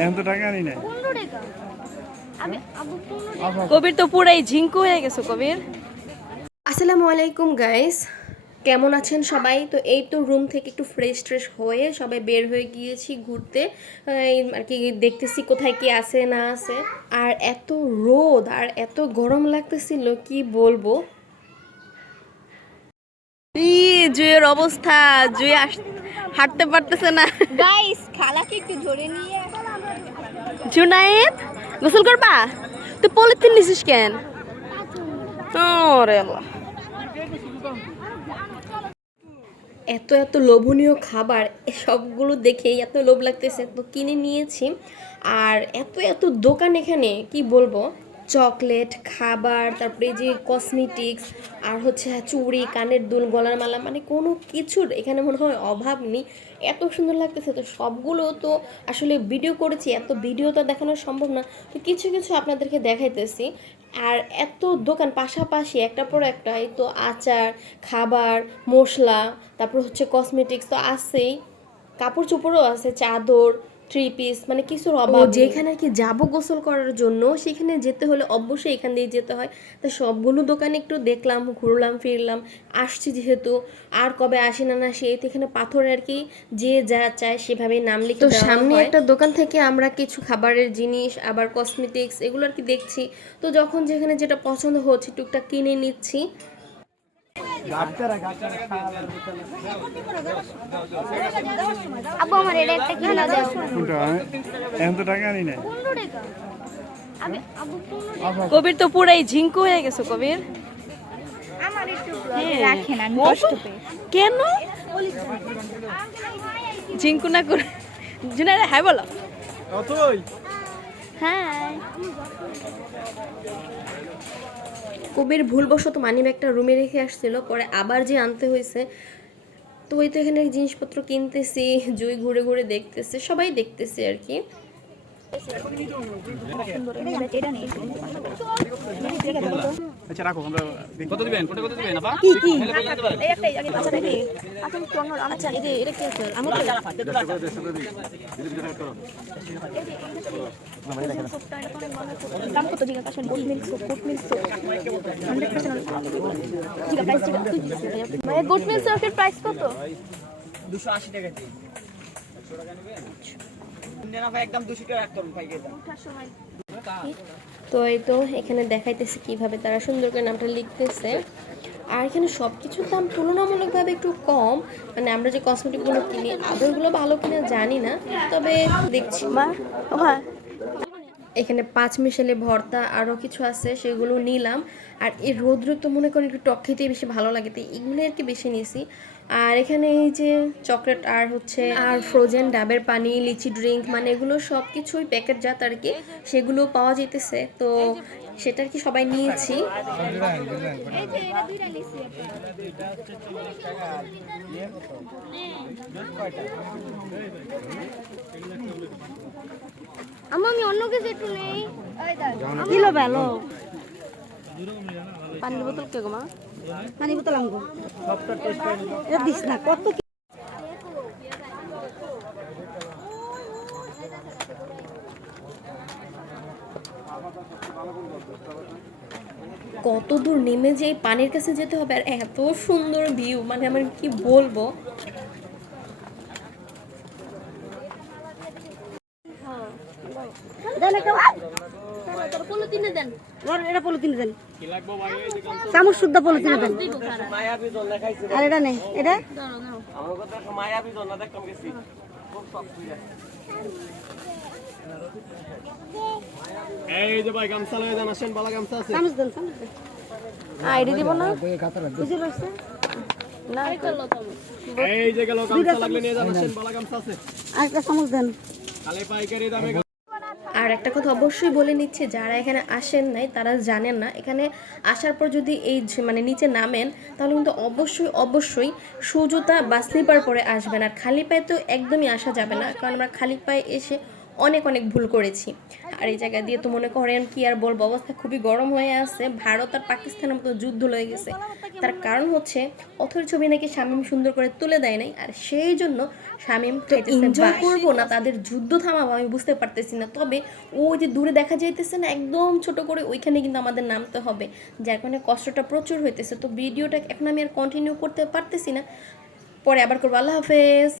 এখন তো টাকা নেই না। কবির তো পুরাই ঝিঙ্কু হয়ে গেছে কবির। আসসালামু আলাইকুম গাইস, কেমন আছেন সবাই? তো এই তো রুম থেকে একটু ফ্রেশ হয়ে সবাই বের হয়ে গিয়েছি ঘুরতে। আর কি দেখতেছি কোথায় কি আছে না আছে। আর এত রোদ আর এত গরম লাগতেছিল কি বলবো। জুয়ের অবস্থা, জুয়ে হাঁটতে পারতেছে না। গাইস খালাকে একটু ধরে নিয়ে জুনায়েদ গোসল করবা? তুই পলিথিন নিছিস কেন? ওরে আল্লাহ, এত এত লোভনীয় খাবার, সবগুলো দেখেই এত লোভ লাগতেছে, তো কিনে নিয়েছি। আর এত এত দোকান এখানে কি বলবো, চকলেট, খাবার, তারপরে যে কসমেটিক্স, আর হচ্ছে চুড়ি, কানের দুল, গলার মালা, মানে কোনো কিছুর এখানে মনে হয় অভাব নেই। এত সুন্দর লাগতেছে, তো সবগুলো তো আসলে ভিডিও করেছি, এত ভিডিও তো দেখানো সম্ভব না, তো কিছু কিছু আপনাদেরকে দেখাইতেছি। আর এত দোকান পাশাপাশি একটার পর একটা, এই তো আচার, খাবার, মশলা, তারপর হচ্ছে কসমেটিক্স তো আছেই, কাপড় চোপড়ও আছে, চাদর, থ্রি পিস, মানে কিছুর অভাব। যেখানে আর কি যাবো গোসল করার জন্য, সেখানে যেতে হলে অবশ্যই এখান দিয়ে যেতে হয়। তো সবগুলো দোকানে একটু দেখলাম, ঘুরলাম ফিরলাম, আসছি যেহেতু, আর কবে আসি না সেই তো এখানে পাথর আর কি যে যা চায় সেভাবে নাম লিখে। তো সামনে একটা দোকান থেকে আমরা কিছু খাবারের জিনিস, আবার কসমেটিক্স, এগুলো আর কি দেখছি। তো যখন যেখানে যেটা পছন্দ হচ্ছে টুকটাক কিনে নিচ্ছি। আব্বু আমার এটা একটা কিনা দাও। কোনটা? এখন তো টাকা নেই না। 15 টাকা। আব্বু 15 টাকা। কবির তো পুরাই ঝিঙ্কু হয়ে গেছে কবির। আমার একটু রাখেন, আমি কষ্ট পাই। কেন ঝিঙ্কু না করে? জুনায়েদ হাই বলো। হ্যাঁ কবির ভুলবশত মানি ব্যাগটা রুমে রেখে আসছিল, পরে আবার যে আনতে হয়েছে। তো ওই তো এখানে জিনিসপত্র কিনতেছি, জুই ঘুরে ঘুরে দেখতেছে, সবাই দেখতেছে আর কি। আচ্ছা রাখো, আমরা কত দিবেন? কোনটা কত দিবেন আপা? কি কি এই একটাই আগে আচ্ছা দেখি। আচ্ছা একটু অন্য, আচ্ছা এই যে এটা কি আছে? আমার তো দাম কত জিজ্ঞাসা আসেন? গোট মিল্ক সোপ 100% জিজ্ঞাসা প্রাইস ভাই গোট মিল্ক সোপের প্রাইস কত? 280 টাকা দিই। 100 টাকা নেবেন? নেনা ভাই একদম 200 টাকা রাখতাম ভাই এটা। তো এই তো এখানে দেখাইতেছে কিভাবে তারা সুন্দর করে নামটা লিখতেছে। আর এখানে সব কিছুর দাম তুলনামূলকভাবে একটু কম, মানে আমরা যে কসমেটিকগুলো কিনি আদরগুলো ভালো কিনা জানি না, তবে দেখছি। মা ও হ্যাঁ, এখানে পাঁচ মিশালি ভর্তা আরও কিছু আছে, সেগুলো নিলাম। আর এই রোদ্র তো মনে করেন একটু টক খেতে বেশি ভালো লাগে, তো এগুলো আর কি বেশি নিয়েছি। আর এখানে এই যে চকলেট আর হচ্ছে আর ফ্রোজেন ডাবের পানি, লিচি ড্রিঙ্ক, মানে এগুলো সব কিছুই প্যাকেটজাত আর কি, সেগুলো পাওয়া যেতেছে। তো সেটা আর কি সবাই নিয়েছি। এই যে এটা দুইটা নিছি আমি অন্য কিছু একটু নেই। ওই দাও কিলো ভালো। পানির বোতল কে গো মা? পানি বোতল আনবো। এটা দিস না কত কত দূর নেমে যে এই পানির কাছে যেতে হবে, আর এত সুন্দর ভিউ, মানে আমার কি বলবো। দেন একটা তোর পলিথিনে দেন। এটা পলিথিন দেন, কি লাগবে ভাই? এই যে চামচ শুদ্ধ পলিথিন দেন। মায়াবী জল দেখাইছে। আর এটা নেই, এটা আমার কথা মায়াবী জল না দেখতাম গেছি। খুব সফট হইয়া। এই যে ভাই গামছা লয়ে যান, আসেন বালা গামছা আছে। চামচ দেন, চামচ দেন। আইডি দিব না বুঝে লইছে না, এটা লো চামচ। এই যে গেল গামছা লাগলে নিয়ে যান, আসেন বালা গামছা আছে। আর একটা চামচ দেন। খালি পাইকারি দামে। আর একটা কথা অবশ্যই বলে নিচ্ছে, যারা এখানে আসেন নাই তারা জানেন না, এখানে আসার পর যদি এই মানে নিচে নামেন, তাহলে কিন্তু অবশ্যই শু জুতা বা স্লিপার পরে আসবেন। আর খালি পায়ে তো একদমই আসা যাবে না, কারণ আমরা খালি পায়ে এসে অনেক অনেক ভুল করেছি। আর এই জায়গা দিয়ে তো মনে করেন কি আর বলবো, অবস্থা খুবই গরম হয়ে আছে। ভারত আর পাকিস্তানের মতো যুদ্ধ লেগে গেছে। তার কারণ হচ্ছে অথর ছবি নাকি শামীম সুন্দর করে তুলে দেয় নাই, আর সেই জন্য শামীম এনজয় করবো না তাদের যুদ্ধ থামাবো আমি বুঝতে পারতেছি না। তবে ওই যে দূরে দেখা যাইতেছে না একদম ছোট করে, ওইখানে কিন্তু আমাদের নামতে হবে, যার কারণে কষ্টটা প্রচুর হইতেছে। তো ভিডিওটা এখন আমি আর কন্টিনিউ করতে পারতেছি না, পরে আবার করবো। আল্লাহ হাফেজ।